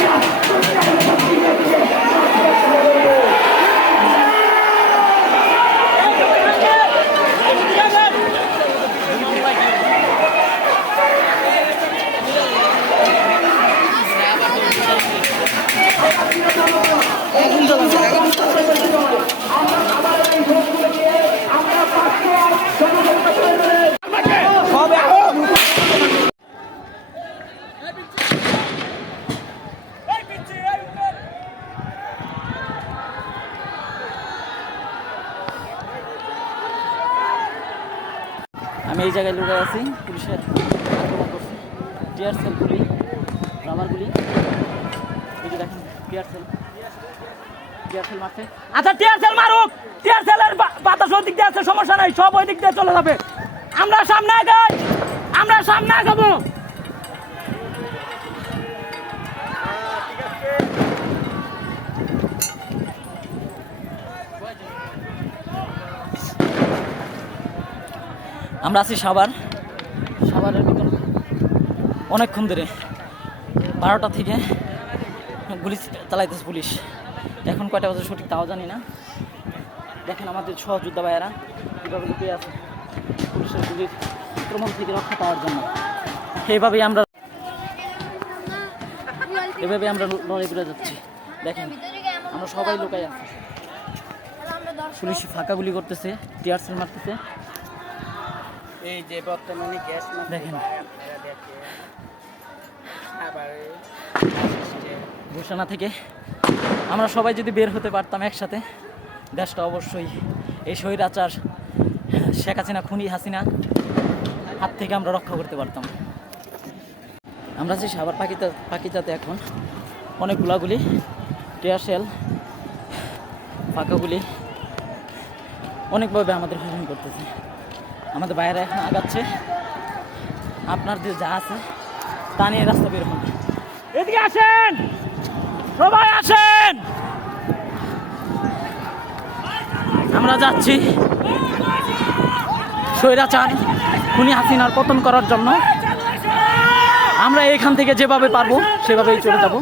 Hallelujah. আমি এই জায়গায় লুকায় আছি, পুলিশের আক্রমণ করছে। টিয়ার সেল গুলি রাবার গুলি। এই যে দেখেন টিয়ার সেল আচ্ছা মারুক! সেলের বাতাস দিয়ে সমস্যা নাই, সব ওই দিক দিয়ে চলে যাবে। আমরা সামনে আমরা সামনে আগাবো! আমরা আছি সাভার। সাভারের ভিতর। অনেকক্ষণ ধরে। বারোটা থেকে গুলি চালাইতেছে পুলিশ। এখন কয়টা বাজে সঠিক তাও জানি না। দেখেন আমাদের সহযোদ্ধা ভাইয়েরা কীভাবে লুকিয়ে আছে পুলিশের গুলির আক্রমণ থেকে রক্ষা পাওয়ার জন্য। এইভাবেই আমরা এভাবে আমরা লড়াই করে যাচ্ছি। দেখেন আমরা সবাই লুকাই আছি। পুলিশ ফাঁকা গুলি করতেছে টিয়ার সেল মারতেছে। এই যে বর্তমানে গ্যাস দেখেন। ঘোষণা থেকে আমরা সবাই যদি বের হতে পারতাম একসাথে দেশটা অবশ্যই এই স্বৈরাচার শেখ হাসিনা খুনি হাসিনা হাত থেকে আমরা রক্ষা করতে পারতাম। আমরা যে সাবার পাখিতে পাখিটাতে এখন অনেক গুলাগুলি টিয়ার সেল ফাঁকাগুলি অনেকভাবে আমাদের হয়রানি করতেছে। আমাদের বাইরে এখন আগাচ্ছে। আপনাদের যা আছে, তা নিয়ে রাস্তা বের হন। এদিকে আসেন! সবাই আসেন! আমরা যাচ্ছি। স্বৈরাচার, খুনি হাসিনার পতন করার জন্য। আমরা এখান থেকে যেভাবে পারব, সেভাবেই চলে যাব।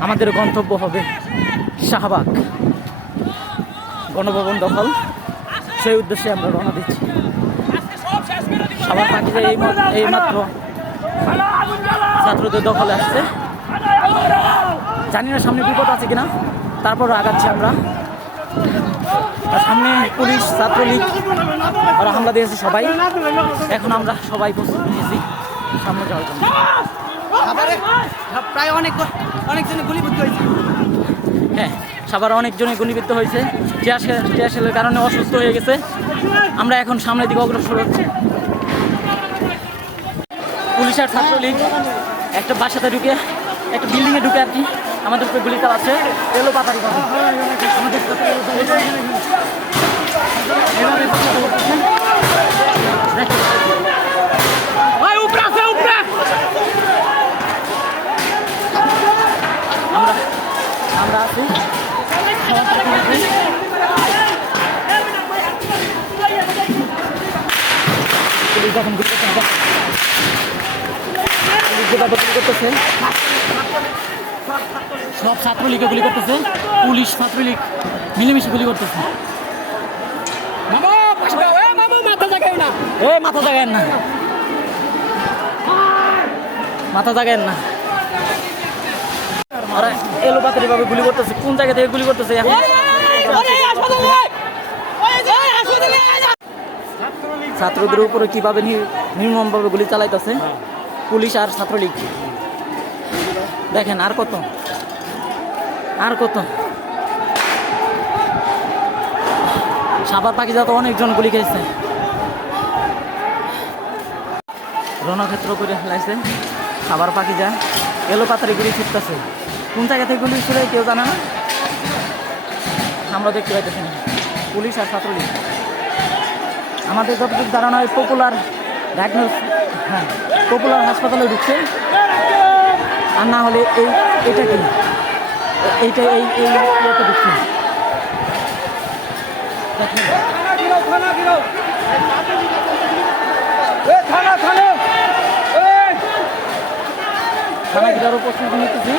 আমাদের গন্তব্য হবে শাহবাগ। গণভবন দখল। সেই উদ্দেশ্যে আমরা রওনা দিচ্ছি। সবার পাখিতে এই এই মাত্র ছাত্রদের দখলে আসছে। জানি না সামনে বিপদ আছে কিনা, তারপরও আগাচ্ছি আমরা। সামনে পুলিশ, ছাত্রলীগ, ওরা হামলা দিয়েছে সবাই। এখন আমরা সবাই প্রস্তুত নিয়েছি সামনে যাওয়ার জন্য। প্রায় অনেক অনেকজনে গুলিবিদ্ধ হয়েছে। হ্যাঁ সবার অনেকজনই গুলিবিদ্ধ হয়েছে। টিয়াশেল টিয়াশেলের কারণে অসুস্থ হয়ে গেছে। আমরা এখন সামনের দিকে অগ্রসর হচ্ছি। পুলিশ আর ছাত্রলীগ একটা বাসাতে ঢুকে একটা বিল্ডিংয়ে ঢুকে আর কি। আমাদের উপরে গুলি চালাচ্ছে। এলো পাতারি কথা আমরা আমরা আছি। সব ছাত্রলীগে গুলি করতেছে। পুলিশ, ছাত্রলীগ মিলেমিশে গুলি করতেছে। মাথা জাগাই না। মাথা জাগায়েন না। ওরা এলো পাতারি ভাবে গুলি করতেছে কোন জায়গা থেকে গুলি করতেছে? এখন ছাত্রদের উপরে কীভাবে নি- নির্মমভাবে গুলি চালাইতেছে? পুলিশ আর ছাত্রলীগ। দেখেন আর কত। আর কত। সাবার পাখি যত অনেকজন গুলি খেয়েছে। রণক্ষেত্র করে ফেলাইছে সাবার পাখি যা এলো পাতারি গুলি ছুটতেছে। কোন জায়গা থেকে গুলি ছুড়ে কেউ জানে না। আমরা দেখতে পাইতেছি না। পুলিশ আর ছাত্রলীগ। আমাদের যতটুকু ধারণা হয় পপুলার ডায়াগনোস হ্যাঁ পপুলার হাসপাতালে ঢুকছে। আর না হলে এই এটা কি? এইটা এই এই ইয়েতে ঢুকছে। থানায় আরও প্রস্তুতি নিতেছি?